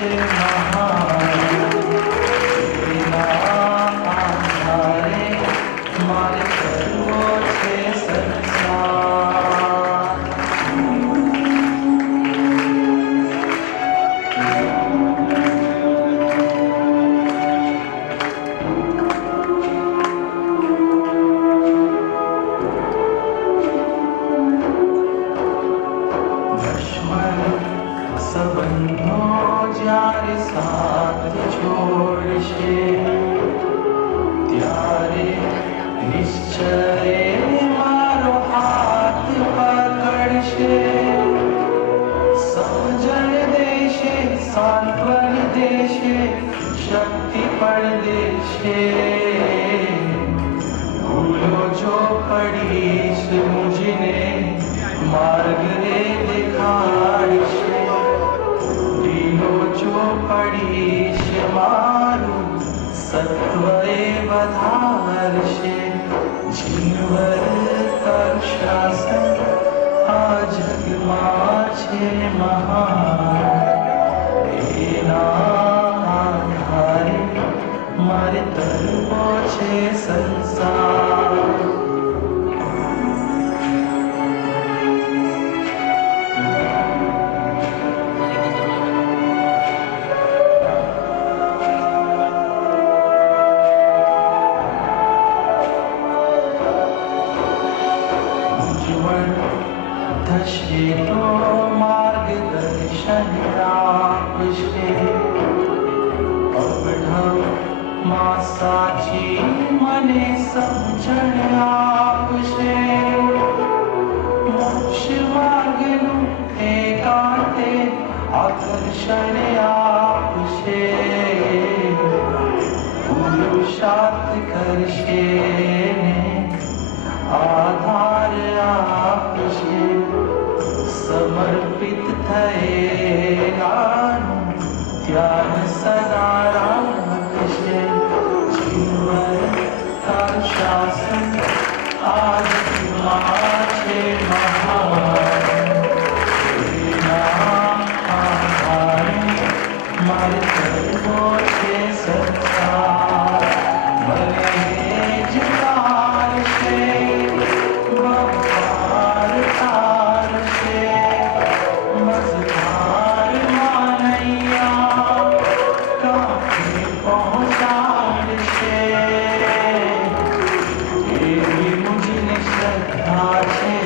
છે મહાન, એના આધારે મારે કરવો છે સંસાર. સંબંધો જ્યારે સાથ છોડશે ત્યારે નિશ્ચય મારો હાથ પકડશે. સમજણ દેશે, સાંત્વન દેશે, શક્તિ પણ દેશે. ભૂલો જો પડીશ મુझने માર્ગ રે દેખાડશે. જો પડીશ મારું સત્વ એ વધારશે. જીવર કર શાસન આ જગમાં છે મહાન, એના આધારે મારે તરવો છે સંસાર. થશે તો માર્ગદર્શન આપશે. અવઢવમાં સાચી મને સમજણ આપશે. મોક્ષ માર્ગનું એકાંતે આકર્ષણ આપશે. પુરુષાર્થ કરશે ને આધાર આપશે. સમર્પિત થયેલાનું ધ્યાન સદા રાખશે. જીવન કા શાસન આજમાં છે મહાન, એના આધારે મારે કરવો છે સંસાર. મને જ તારશે, બહાર તારશે. મઝધાર માનૈયા કાંઠે પહોંચાડશે. એવી મુझને શ્રદ્ધા છે,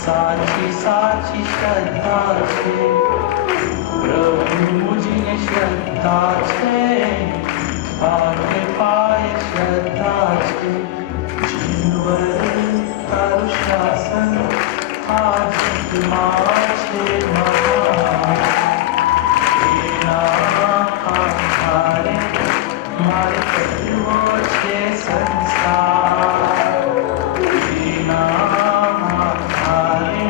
સાચી સાચી શ્રદ્ધા છે. પ્રભુ મુझને શ્રદ્ધા છે, પાકે પાય શ્રદ્ધા છે. જીવન તારું શાસન આ જગમાં છે મહાન, એના આધારે મારે કરવો છે સંસાર. એના આધારે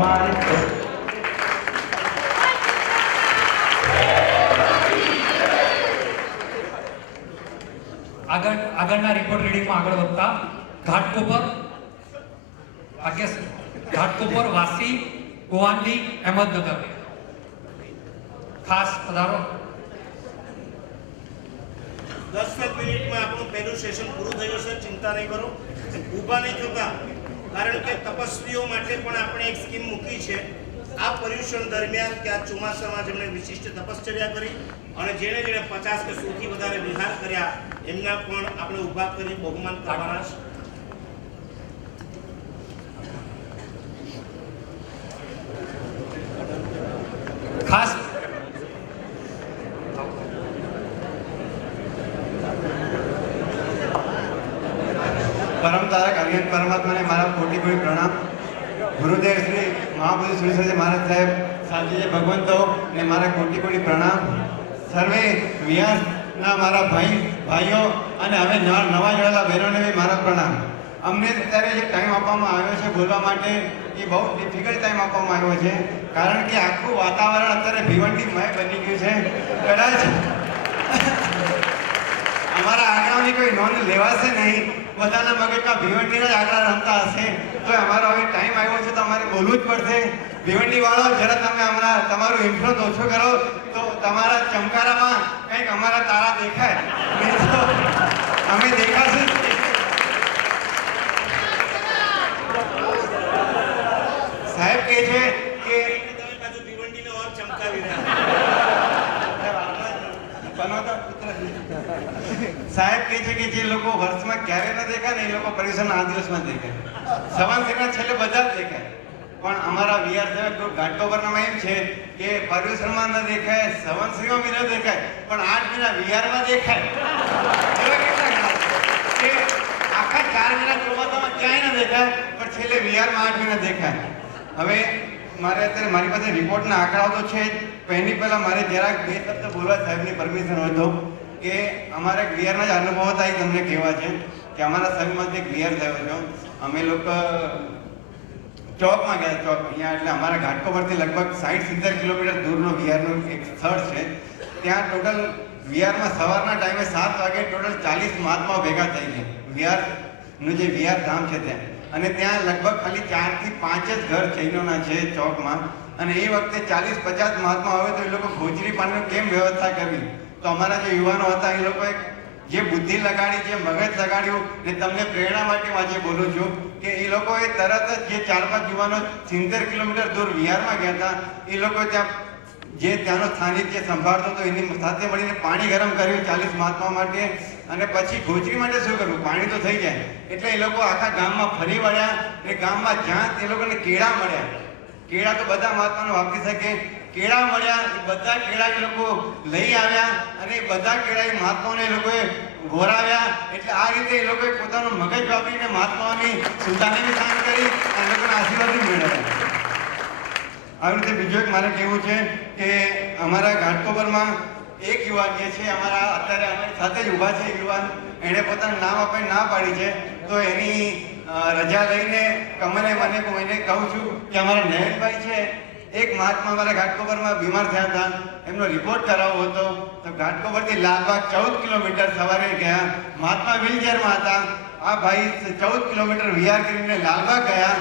મારે આગળના રિપોર્ટ રીડિંગમાં આગળ વધતા ઘાટકોપર વાસી ગોવાંડી અહેમદનગર ખાસ પધારો. 10 મિનિટમાં આપણું પહેલું સેશન પૂરું થયું છે. ચિંતા નહીં કરો, ઊભા નહીં થતા, કારણ કે તપસ્વીઓ માટે પણ આપણે એક સ્કીમ મૂકી છે. આ પર્યુષણ દરમિયાન કે આ ચોમાસામાં જેમણે વિશિષ્ટ તપશ્ચર્યા કરી અને જેણે 50 કે 100 થી વધારે વિહાર કર્યા એમના પણ આપણે ઊભા કરી બહુમાન કરવાના છે. ખાસ પરમ તારક અજ્ઞાન પરમાત્માને મારા કોટી કોટી પ્રણામ. ગુરુદેવ શ્રી મહાબોધિ સુરેશ્વરજી મહારાજ સાહેબ, સાચી ભગવંતો ને મારા કોટી કોટી પ્રણામ. સર્વે વિહારના મારા ભાઈઓ અને હવે નવા જોડાયેલા બહેનોને બી મારા પ્રણામ. અમને અત્યારે જે ટાઈમ આપવામાં આવ્યો છે બોલવા માટે એ બહુ ડિફિકલ્ટ ટાઈમ આપવામાં આવ્યો છે, કારણ કે આખું વાતાવરણ અત્યારે ભીવંડીમય બની ગયું છે. કદાચ અમારા આંકડાઓની કોઈ નોંધ લેવાશે નહીં, બધાના મગજમાં ભીવંડીના જ આંકડા રમતા હશે. તો અમારો હવે ટાઈમ આવ્યો છે તો અમારે બોલવું જ પડશે. ભીવંડી વાળો જરા તમે હમણાં તમારું ઇન્ફ્લુઅન્સ ઓછો કરો તો તમારા ચમકારામાં કંઈક અમારા તારા દેખાય, નહીં તો અમે દેખાશું જ નહીં. સાહેબ કહે છે કે તમે પાછું ભીવંડીને ઓર ચમકાવી રહ્યા સાહેબ કહે છે કે જે લોકો વર્ષમાં ક્યારે ન દેખાય ને એ લોકો પર્યુષણ આ દિવસમાં દેખાય. સવાનસીના છેલ્લે બધા જ દેખાય, પણ અમારા વીઆર સાહેબ ઘાટકોપરનામાં એમ છે કે પર્યુષણમાં ન દેખાય, સવનશ્રીમાં બી ન દેખાય, પણ 8 મહિના વીઆરમાં દેખાય. એવા કેટલા ઘણા છે કે આખા 4 મહિના ચોમાસામાં ક્યાંય ન દેખાય, પણ છેલ્લે વીઆરમાં 8 મહિના દેખાય. હવે મારે અત્યારે મારી પાસે રિપોર્ટના આંકડાઓ તો છે જ, પણ એની પહેલાં મારે જરાક 2 શબ્દ બોલવા સાહેબની પરમિશન હોય તો, કે અમારે વીઆરના જ અનુભવ હતા એ તમને કહેવા છે કે અમારા સંઘમાંથી એક વીઆર થયો છો. અમે લોકો ચોકમાં ગયા, ચોક અહીંયા એટલે અમારા ઘાટકોપરથી લગભગ 60-70 કિલોમીટર દૂરનો વીઆરનું એક સ્થળ છે. ત્યાં ટોટલ વીઆરમાં સવારના ટાઈમે 7 વાગે ટોટલ 40 મહાત્માઓ ભેગા થઈ ગયા. વીઆરનું જે વીઆર ધામ છે ત્યાં, અને ત્યાં લગભગ ખાલી 4 થી 5 જ ઘર જૈનોના છે ચોકમાં. અને એ વખતે 40-50 મહાત્મા આવે તો એ લોકો ગોચરી પાણીની કેમ વ્યવસ્થા કરવી? તો અમારા જે યુવાનો હતા એ લોકોએ જે બુદ્ધિ લગાડી, જે મગજ લગાડ્યું, ને તમને પ્રેરણા માટે હું આજે બોલું છું કે એ લોકોએ તરત જ જે 4-5 યુવાનો 70 કિલોમીટર દૂર વિહારમાં ગયા હતા, એ લોકો ત્યાં જે ત્યાંનો સ્થાનિક જે સંભાળતો હતો એની સાથે મળીને પાણી ગરમ કર્યું 40 મહાત્મા માટે. અને પછી ગોચરી માટે શું કરવું? પાણી તો થઈ જાય. એટલે એ લોકો આખા ગામમાં ફરી વળ્યા, અને ગામમાં જ્યાં એ લોકોને કેળા મળ્યા, કેળા તો બધા મહાત્માનો વાપરી શકે, કેળા મળ્યા, એ બધા કેળા એ લોકો લઈ આવ્યા, અને એ બધા કેળા એ મહાત્માઓને એ લોકોએ ઘોરાવ્યા. એટલે આ રીતે એ લોકોએ પોતાનું મગજ વાપરીને મહાત્માઓની સુધાને બી શાંત કરી અને એ લોકોના આશીર્વાદ બી મેળવ્યા. આવી રીતે બીજું એક મારે કહેવું છે કે અમારા ઘાટકોપરમાં એક યુવાન જે છે અમારા અત્યારે અમારી સાથે જ ઊભા છે યુવાન, એણે પોતાનું નામ આપીને ના પાડી છે, તો એની રજા લઈને મને એને કહું છું કે અમારા નયનભાઈ છે, એક મહાત્મા અમારા ઘાટકોપરમાં બીમાર થયા હતા, એમનો રિપોર્ટ કરાવવો હતો. તો ઘાટકોપરથી લાલબાગ 14 કિલોમીટર સવારે ગયા. મહાત્મા વ્હીલચેરમાં હતા. આ ભાઈ 14 કિલોમીટર વીઆર કરીને લાલબાગ ગયા.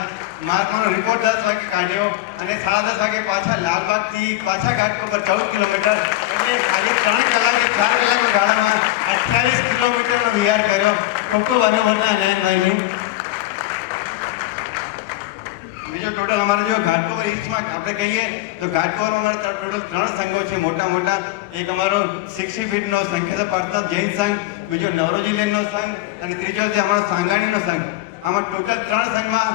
મહાત્માનો રિપોર્ટ 10 વાગે કાઢ્યો અને 10:30 વાગે પાછા લાલબાગથી પાછા ઘાટકોપર 14 કિલોમીટર, એટલે ખાલી 3 કલાકે 4 કલાકના ગાળામાં 28 કિલોમીટરનો વીઆર કર્યો. ખૂબ ખૂબ અનુભવના નયનભાઈની. બીજો ટોટલ અમારે જો ઘાટકોપર ઈસ્ટમાં આપણે કહીએ તો ઘાટકોપરમાં અમારે ટોટલ 3 સંઘો છે મોટા મોટા. એક અમારો 60 ફીટનો સંખ્યા પાર્થનાથ જૈન સંઘ, બીજો નવરોજી લેનનો સંઘ, અને ત્રીજો છે અમારો સાંગાણીનો સંઘ. આમાં ટોટલ 3 સંઘમાં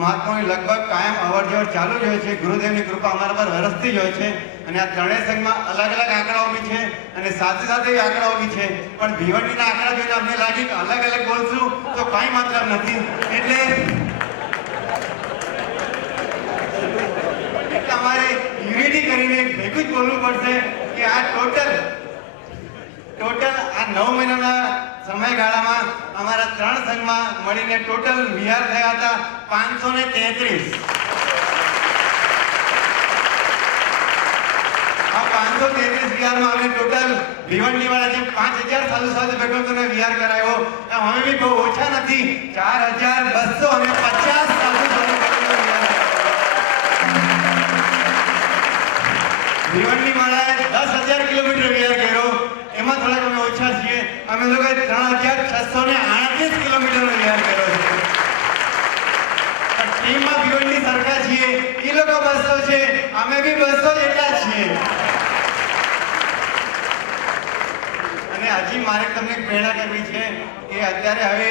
મહાત્માઓની લગભગ કાયમ અવરજવર ચાલુ જ હોય છે. ગુરુદેવની કૃપા અમારા પર વરસતી જ હોય છે. અને આ 3 સંઘમાં અલગ અલગ આંકડાઓ બી છે અને સાથે સાથે આંકડાઓ બી છે, પણ ભીવંડીના આંકડા જોઈને અમને લાગે કે અલગ અલગ બોલશું તો કાંઈ મતલબ નથી. એટલે અમારે યુનિટી કરીને ભેગું જ બોલવું પડશે કે આ ટોટલ આ 9 મહિનાના સમયગાળામાં અમારા 3 સંઘમાં મળીને ટોટલ વિહાર થયા હતા 533. આ 533 વિહારમાં અમે ટોટલ ભીવંડીવાળા જે 5000 સાધુ સાથે ભગવંતોને વિહાર કરાયો, અમે બી બહુ ઓછા નથી, 4250 સાધુ ભીવંડી માળાએ 10,000 કિલોમીટર વિહાર કર્યો. એમાં થોડાક અમે ઓછા છીએ, અમે લોકોએ 3,638 કિલોમીટરનો વિહાર કર્યો છે. ટીમમાં ભીવંડી સરખા છીએ, એ લોકો 200 છે, અમે બી 200 જેટલા છીએ. અને હજી મારે તમને પ્રેરણા કરવી છે કે અત્યારે હવે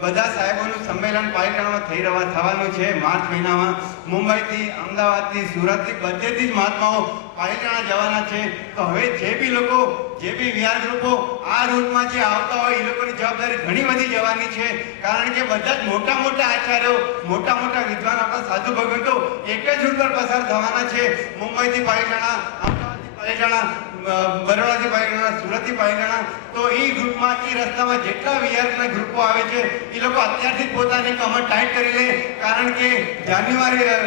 બધા સાહેબોનું સંમેલન પાલિતાણામાં થવાનું છે માર્ચ મહિનામાં. મુંબઈથી, અમદાવાદથી, સુરતથી, બધેથી જ મહાત્માઓ પાલિતાણા જવાના છે. તો હવે જે બી લોકો, જે બી વિહાર ગ્રુપો આ રૂટમાં જે આવતા હોય એ લોકોની જવાબદારી ઘણી બધી જવાની છે, કારણ કે બધા જ મોટા મોટા આચાર્યો, મોટા મોટા વિદ્વાન, આપણા સાધુ ભગવંતો એક જ રૂટ પર પસાર થવાના છે. મુંબઈથી પાલિતાણા, અમદાવાદથી પાલિતાણા, બરોડાથી પાલિતાણા, સુરતથી પાલિતાણા. તો એ ગ્રુપમાં, એ રસ્તામાં જેટલા વિહારના ગ્રુપો આવે છે એ લોકો અત્યારથી જ પોતાની કમર ટાઈટ કરી લે, કારણ કે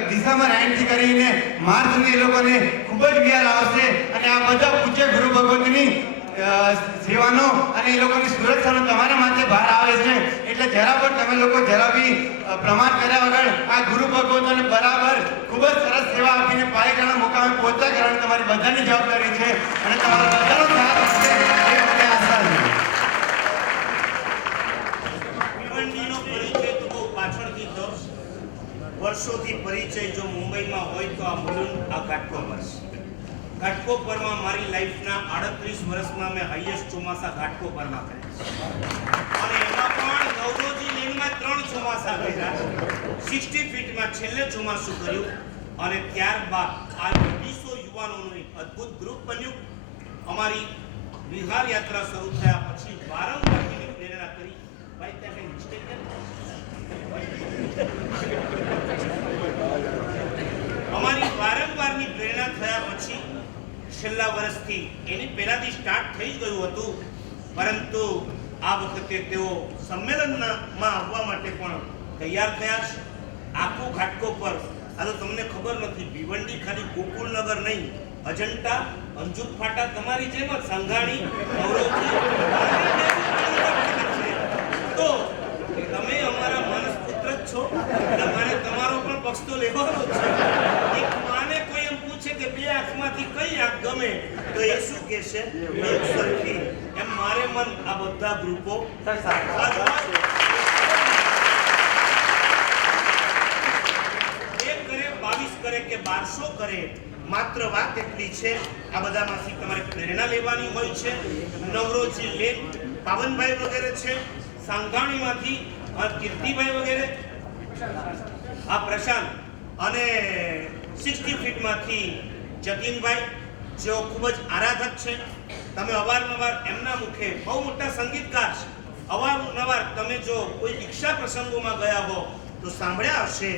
ડિસેમ્બર એન્ડથી કરીને માર્ચ સુધી એ લોકોને ખૂબ જ વિહાર આવશે. અને આ બધા પૂજ્ય ગુરુ ભગવંતની સેવાનો અને એ લોકોની સુરક્ષાનો તમારા માથે ભાર આવે છે. એટલે એટલે જરા પણ તમે લોકો જરા બી પ્રમાણ કર્યા વગર આ ગુરુ ભગવંતોને બરાબર ખૂબ જ સરસ સેવા આપીને પાયકાના મુકામે પહોંચતા કરવાની તમારી બધાની જવાબદારી છે અને તમારા બધાનો સાથ આપશે એ મને આશા છે. ભિવંડીનો પરિચય તો બહુ પાછળથી થયો. વર્ષોથી પરિચય જો મુંબઈમાં હોય તો આ મુલુંડ આ ઘાટકોપર છે. ઘાટકોપરમાં મારી લાઈફના 38 વર્ષમાં મેં હાઈએસ્ટ ચોમાસા ઘાટકોપરમાં કર્યા અને એમાં પણ નવરોજી લેનમાં 3 ચોમાસા કર્યા. 60 ફીટમાં છેલ્લે ચોમાસું કર્યું અને ત્યારબાદ આ 200 યુવાનોનું એક અદ્ભુત ગ્રુપ બન્યું. અમારી વિહાર યાત્રા શરૂ થયા પછી વારંવાર એની પ્રેરણા કરી. ભાઈ ત્યાં કઈ મિસ્ટેક અમારી વારંવારની પ્રેરણા થયા પછી છેલ્લા વર્ષથી એની પહેલાથી સ્ટાર્ટ થઈ જ ગયું હતું, પરંતુ આ વખતે તેઓ સંમેલનમાં આવવા માટે પણ તૈયાર થયા છે. આખું ઘાટકોપર આ તો તમને ખબર નથી, ભિવંડી ખાલી ગોકુલનગર નહીં, અજંટા, અંજુક ફાટા તમારી જેમ જ સંઘાણી, નવરોજી તો તમે અમારા માનસ પુત્ર જ છો એટલે મારે તમારો પણ પક્ષ તો લેવાનો જ છે. એક માને કોઈ એમ પૂછે કે બે આંખમાંથી કઈ આંખ ગમે તો એ શું કહેશે? એક સરખી. એમ મારે મન આ બધા ગ્રુપો એક કરે 22 કરે કે 1200 કરે, માત્ર વાત એટલી છે આ બધામાંથી તમારે પ્રેરણા લેવાની હોય છે. નવરોજી લેન પાવનભાઈ વગેરે છે, સાંગાણીમાંથી કીર્તિભાઈ વગેરે, આ પ્રશાંત અને 60 ફીટમાંથી જતીનભાઈ જેઓ ખૂબ જ આરાધક છે. તમે અવારનવાર એમના મુખે બહુ મોટા સંગીતકાર છે, અવારનવાર તમે જો કોઈ દીક્ષા પ્રસંગોમાં ગયા હો તો સાંભળ્યા હશે